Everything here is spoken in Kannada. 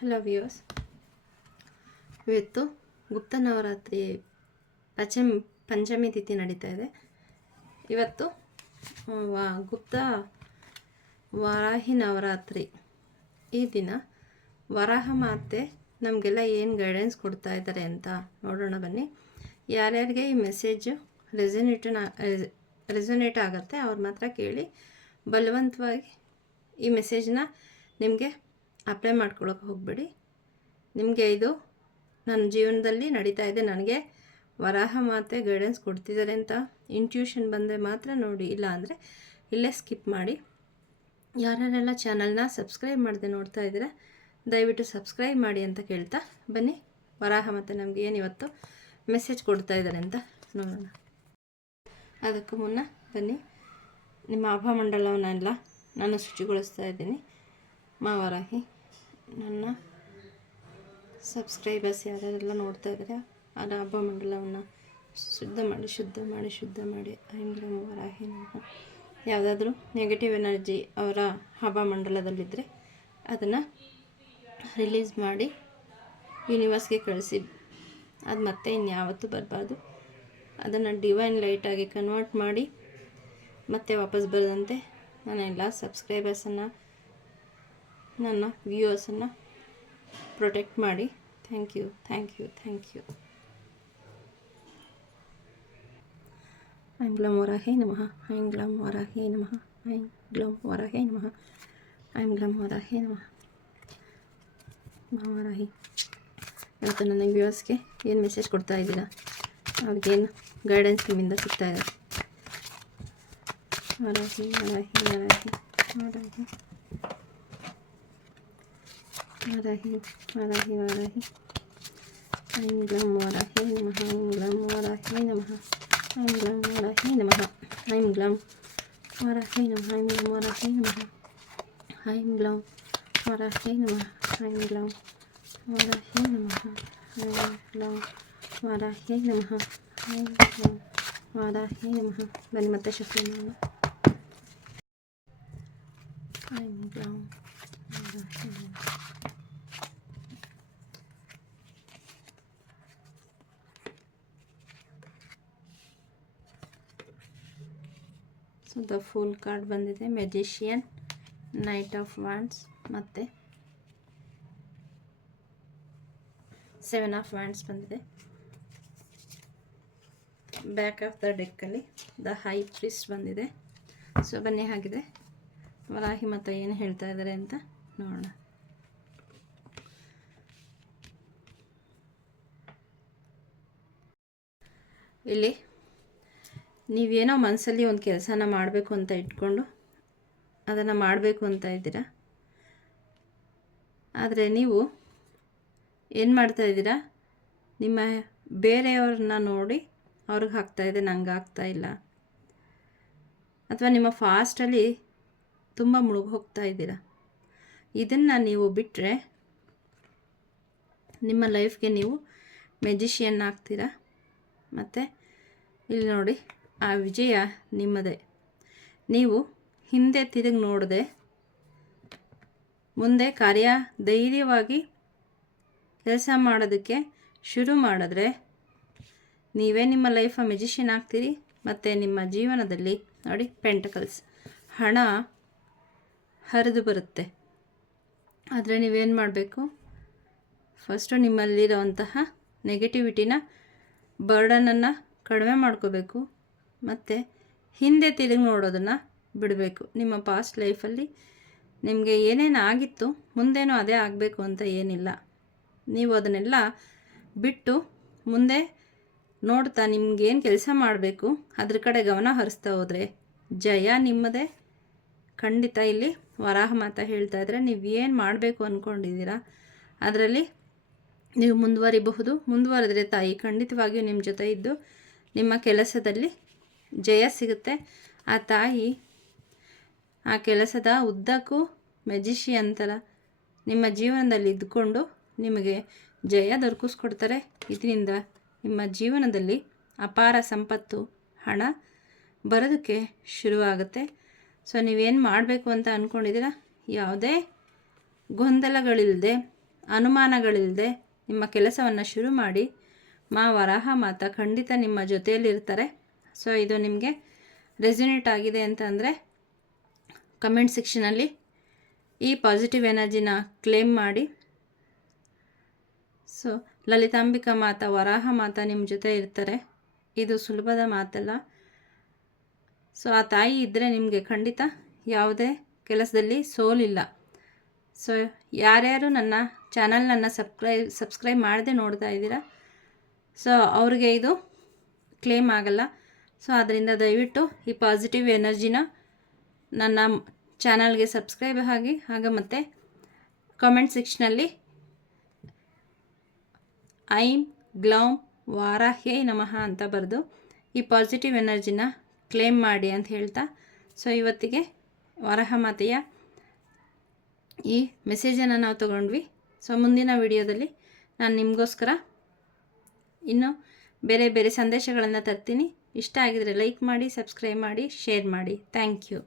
ಹಲೋ ವ್ಯೂವರ್ಸ್ ಇವತ್ತು ಗುಪ್ತ ನವರಾತ್ರಿ ಪಂಚಮಿ ಪಂಚಮಿ ತಿಥಿ ನಡೀತಾ ಇದೆ. ಇವತ್ತು ವಾ, ಗುಪ್ತ ವರಾಹಿ ನವರಾತ್ರಿ ಈ ದಿನ ವರಾಹ ಮಾತೆ ನಮಗೆಲ್ಲ ಏನು ಗೈಡೆನ್ಸ್ ಕೊಡ್ತಾ ಇದ್ದಾರೆ ಅಂತ ನೋಡೋಣ ಬನ್ನಿ. ಯಾರ್ಯಾರಿಗೆ ಈ ಮೆಸೇಜು ರೆಸನೇಟ್ ರೆಸೊನೇಟ್ ಆಗುತ್ತೆ, ಅವ್ರು ಮಾತ್ರ ಕೇಳಿ ಬಲವಂತವಾಗಿ ಈ ಮೆಸೇಜ್ನ ನಿಮಗೆ ಅಪ್ಲೈ ಮಾಡ್ಕೊಳಕ್ಕೆ ಹೋಗಬೇಡಿ. ನಿಮಗೆ ಇದು ನನ್ನ ಜೀವನದಲ್ಲಿ ನಡೀತಾ ಇದೆ. ನನಗೆ ವರಾಹ ಮಾತೆ ಗೈಡೆನ್ಸ್ ಕೊಡ್ತಿದ್ದಾರೆ ಅಂತ ಇಂಟ್ಯೂಷನ್ ಬಂದರೆ ಮಾತ್ರ ನೋಡಿ, ಇಲ್ಲ ಅಂದರೆ ಇಲ್ಲೇ ಸ್ಕಿಪ್ ಮಾಡಿ. ಯಾರ್ಯಾರೆಲ್ಲ ಚಾನಲ್ನ ಸಬ್ಸ್ಕ್ರೈಬ್ ಮಾಡದೆ ನೋಡ್ತಾ ಇದ್ದೀರಾ, ದಯವಿಟ್ಟು ಸಬ್ಸ್ಕ್ರೈಬ್ ಮಾಡಿ ಅಂತ ಕೇಳ್ತಾ ಬನ್ನಿ. ವರಾಹ ಮತ್ತು ನಮಗೆ ಏನು ಇವತ್ತು ಮೆಸೇಜ್ ಕೊಡ್ತಾ ಇದ್ದಾರೆ ಅಂತ ನೋಡೋಣ. ಅದಕ್ಕೂ ಮುನ್ನ ಬನ್ನಿ. ನಿಮ್ಮ ಅಭಮಂಡಲವನ್ನೆಲ್ಲ ನಾನು ಶುಚಿಗೊಳಿಸ್ತಾ ಇದ್ದೀನಿ. ಮಾವರಾಹಿ ನನ್ನ ಸಬ್ಸ್ಕ್ರೈಬರ್ಸ್ ಯಾರ್ಯಾರೆಲ್ಲ ನೋಡ್ತಾ ಇದ್ದಾರೆ ಆ ಮಂಡಲವನ್ನು ಶುದ್ಧ ಮಾಡಿ ಶುದ್ಧ ಮಾಡಿ ಶುದ್ಧ ಮಾಡಿ ಐಂದ್ರ ವರಾಹಿನ ಯಾವುದಾದ್ರೂ ನೆಗೆಟಿವ್ ಎನರ್ಜಿ ಅವರ ಹವಾಮಂಡಲದಲ್ಲಿದ್ದರೆ ಅದನ್ನು ರಿಲೀಸ್ ಮಾಡಿ ಯೂನಿವರ್ಸ್ಗೆ ಕಳಿಸಿ. ಅದು ಮತ್ತೆ ಇನ್ಯಾವತ್ತೂ ಬರಬಾರ್ದು. ಅದನ್ನು ಡಿವೈನ್ ಲೈಟಾಗಿ ಕನ್ವರ್ಟ್ ಮಾಡಿ ಮತ್ತೆ ವಾಪಸ್ ಬರದಂತೆ ನಾನು ಎಲ್ಲ ಸಬ್ಸ್ಕ್ರೈಬರ್ಸನ್ನು ನನ್ನ ವ್ಯೂವರ್ಸನ್ನು ಪ್ರೊಟೆಕ್ಟ್ ಮಾಡಿ. Thank you thank you thank you ಐಂ ಗ್ಲಂ ವರಾಹೇ ನಮಃ ಐಂ ಗ್ಲಂ ವರಾಹೇ ನಮಃ ಐಂ ಗ್ಲಂ ವರಾಹೇ ನಮಃ ಐಂ ಗ್ಲಂ ವರಾಹೇ ನಮಃ. ಮಹಾವರಾಹಿ ಇವತ್ತು ನನ್ನ ವ್ಯೂವರ್ಸ್ಗೆ ಏನು ಮೆಸೇಜ್ ಕೊಡ್ತಾ ಇದ್ದೀರಾ? ಅವ್ರಿಗೇನು ಗೈಡೆನ್ಸ್ ನಿಮ್ಮಿಂದ ಸಿಗ್ತಾ ಇದೆ? Varahi Varahi Varahi ወላሂ ወላሂ ወላሂ። አይሙላም ወላሂ ወላሂ ንመሃ አይሙላም ወላሂ ንመሃ አይሙላም ወላሂ ወላሂ ንመሃ። so the fool card ಬಂದಿದೆ. ಮೆಜಿಷಿಯನ್ ನೈಟ್ ಆಫ್ ವ್ಯಾಂಡ್ಸ್ ಮತ್ತು ಸೆವೆನ್ ಆಫ್ ವ್ಯಾಂಡ್ಸ್ ಬಂದಿದೆ. ಬ್ಯಾಕ್ ಆಫ್ ದ ಡೆಕ್ಕಲ್ಲಿ ದ ಹೈ ಪ್ರಿಸ್ಟ್ ಬಂದಿದೆ. ಸೊ ಬನ್ನಿ ಹಾಗಿದೆ ವರಾಹಿ ಮತ್ತು ಏನು ಹೇಳ್ತಾ ಇದ್ದಾರೆ ಅಂತ ನೋಡೋಣ. ಇಲ್ಲಿ ನೀವೇನೋ ಮನಸ್ಸಲ್ಲಿ ಒಂದು ಕೆಲಸನ ಮಾಡಬೇಕು ಅಂತ ಇಟ್ಕೊಂಡು ಅದನ್ನು ಮಾಡಬೇಕು ಅಂತ ಇದ್ದೀರಾ? ಆದರೆ ನೀವು ಏನು ಮಾಡ್ತಾ ಇದ್ದೀರಾ? ನಿಮ್ಮ ಬೇರೆಯವ್ರನ್ನ ನೋಡಿ ಅವ್ರಿಗೆ ಇದೆ, ನಂಗೆ ಆಗ್ತಾ ಇಲ್ಲ. ಅಥವಾ ನಿಮ್ಮ ಫಾಸ್ಟಲ್ಲಿ ತುಂಬ ಮುಳುಗಿ ಹೋಗ್ತಾ ಇದ್ದೀರಾ? ಇದನ್ನು ನೀವು ಬಿಟ್ಟರೆ ನಿಮ್ಮ ಲೈಫ್ಗೆ ನೀವು ಮೆಜಿಷಿಯನ್ ಆಗ್ತೀರಾ? ಮತ್ತು ಇಲ್ಲಿ ನೋಡಿ. ಆ ವಿಜಯ ನಿಮ್ಮದೇ. ನೀವು ಹಿಂದೆ ತಿರುಗಿ ನೋಡದೆ ಮುಂದೆ ಕಾರ್ಯ ಧೈರ್ಯವಾಗಿ ಕೆಲಸ ಮಾಡೋದಕ್ಕೆ ಶುರು ಮಾಡಿದ್ರೆ ನೀವೇ ನಿಮ್ಮ ಲೈಫ ಮೆಜಿಷಿಯನ್ ಆಗ್ತೀರಿ, ಮತ್ತು ನಿಮ್ಮ ಜೀವನದಲ್ಲಿ ನೋಡಿ ಪೆಂಟಕಲ್ಸ್ ಹಣ ಹರಿದು ಬರುತ್ತೆ. ಆದರೆ ನೀವೇನು ಮಾಡಬೇಕು? ಫಸ್ಟು ನಿಮ್ಮಲ್ಲಿರೋವಂತಹ ನೆಗೆಟಿವಿಟಿನ ಬರ್ಡನನ್ನು ಕಡಿಮೆ ಮಾಡ್ಕೋಬೇಕು. ಮತ್ತು ಹಿಂದೆ ತಿರುಗಿ ನೋಡೋದನ್ನು ಬಿಡಬೇಕು. ನಿಮ್ಮ ಪಾಸ್ಟ್ ಲೈಫಲ್ಲಿ ನಿಮಗೆ ಏನೇನು ಆಗಿತ್ತು, ಮುಂದೇನೂ ಅದೇ ಆಗಬೇಕು ಅಂತ ಏನಿಲ್ಲ. ನೀವು ಅದನ್ನೆಲ್ಲ ಬಿಟ್ಟು ಮುಂದೆ ನೋಡ್ತಾ ನಿಮ್ಗೇನು ಕೆಲಸ ಮಾಡಬೇಕು, ಅದ್ರ ಕಡೆ ಗಮನ ಹರಿಸ್ತಾ ಹೋದರೆ ಜಯ ನಿಮ್ಮದೇ. ಖಂಡಿತ ಇಲ್ಲಿ ವರಾಹ ಮಾತ ಹೇಳ್ತಾ ಇದ್ರೆ ನೀವು ಏನು ಮಾಡಬೇಕು ಅಂದ್ಕೊಂಡಿದ್ದೀರಾ ಅದರಲ್ಲಿ ನೀವು ಮುಂದುವರಿಬಹುದು. ಮುಂದುವರೆದ್ರೆ ತಾಯಿ ಖಂಡಿತವಾಗಿಯೂ ನಿಮ್ಮ ಜೊತೆ ಇದ್ದು ನಿಮ್ಮ ಕೆಲಸದಲ್ಲಿ ಜಯ ಸಿಗುತ್ತೆ. ಆ ತಾಯಿ, ಆ ಕೆಲಸದ ಉದ್ದಕ್ಕೂ ಮೆಜಿಷಿಯನ್ ಥರ ನಿಮ್ಮ ಜೀವನದಲ್ಲಿ ಇದ್ದುಕೊಂಡು ನಿಮಗೆ ಜಯ ದೊರಕಿಸ್ಕೊಡ್ತಾರೆ. ಇದರಿಂದ ನಿಮ್ಮ ಜೀವನದಲ್ಲಿ ಅಪಾರ ಸಂಪತ್ತು, ಹಣ ಬರೋದಕ್ಕೆ ಶುರುವಾಗುತ್ತೆ. ಸೊ, ನೀವೇನು ಮಾಡಬೇಕು ಅಂತ ಅಂದ್ಕೊಂಡಿದ್ದೀರಾ ಯಾವುದೇ ಗೊಂದಲಗಳಿಲ್ಲದೆ, ಅನುಮಾನಗಳಿಲ್ಲದೆ ನಿಮ್ಮ ಕೆಲಸವನ್ನು ಶುರು ಮಾಡಿ, ಮಾ ವರಾಹ ಮಾತ ಖಂಡಿತ ನಿಮ್ಮ ಜೊತೆಯಲ್ಲಿರ್ತಾರೆ. ಸೊ ಇದು ನಿಮಗೆ ರೆಸ್ಯುನೇಟ್ ಆಗಿದೆ ಅಂತಂದರೆ ಕಮೆಂಟ್ ಸೆಕ್ಷನಲ್ಲಿ ಈ ಪಾಸಿಟಿವ್ ಎನರ್ಜಿನ ಕ್ಲೇಮ್ ಮಾಡಿ. ಸೊ ಲಲಿತಾಂಬಿಕಾ ಮಾತಾ, ವರಾಹ ಮಾತಾ ನಿಮ್ಮ ಜೊತೆ ಇರ್ತಾರೆ. ಇದು ಸುಲಭದ ಮಾತಲ್ಲ. ಸೊ ಆ ತಾಯಿ ಇದ್ದರೆ ನಿಮಗೆ ಖಂಡಿತ ಯಾವುದೇ ಕೆಲಸದಲ್ಲಿ ಸೋಲಿಲ್ಲ ಸೊ ಯಾರ್ಯಾರು ನನ್ನ ಚಾನಲ್ನನ್ನು ಸಬ್ಸ್ಕ್ರೈಬ್ ಸಬ್ಸ್ಕ್ರೈಬ್ ಮಾಡದೆ ನೋಡ್ತಾ ಇದ್ದೀರಾ ಸೊ ಅವ್ರಿಗೆ ಇದು ಕ್ಲೇಮ್ ಆಗಲ್ಲ. ಸೊ ಅದರಿಂದ ದಯವಿಟ್ಟು ಈ ಪಾಸಿಟಿವ್ ಎನರ್ಜಿನ ನನ್ನ ಚಾನಲ್ಗೆ ಸಬ್ಸ್ಕ್ರೈಬ್ ಆಗಿ ಆಗ ಮತ್ತು ಕಾಮೆಂಟ್ ಸೆಕ್ಷನಲ್ಲಿ ಐಂ ಗ್ಲೌಮ್ ವಾರಾಹ್ಯೈ ನಮಃ ಅಂತ ಬರೆದು ಈ ಪಾಸಿಟಿವ್ ಎನರ್ಜಿನ ಕ್ಲೇಮ್ ಮಾಡಿ ಅಂತ ಹೇಳ್ತಾ, ಸೊ ಇವತ್ತಿಗೆ ವರಹ ಮಾತೆಯ ಈ ಮೆಸೇಜನ್ನು ನಾವು ತಗೊಂಡ್ವಿ. ಸೊ ಮುಂದಿನ ವಿಡಿಯೋದಲ್ಲಿ ನಾನು ನಿಮಗೋಸ್ಕರ ಇನ್ನು ಬೇರೆ ಬೇರೆ ಸಂದೇಶಗಳನ್ನು ತರ್ತೀನಿ. ಇಷ್ಟ ಆಗಿದರೆ ಲೈಕ್ ಮಾಡಿ ಸಬ್ಸ್ಕ್ರೈಬ್ ಮಾಡಿ ಶೇರ್ ಮಾಡಿ. Thank you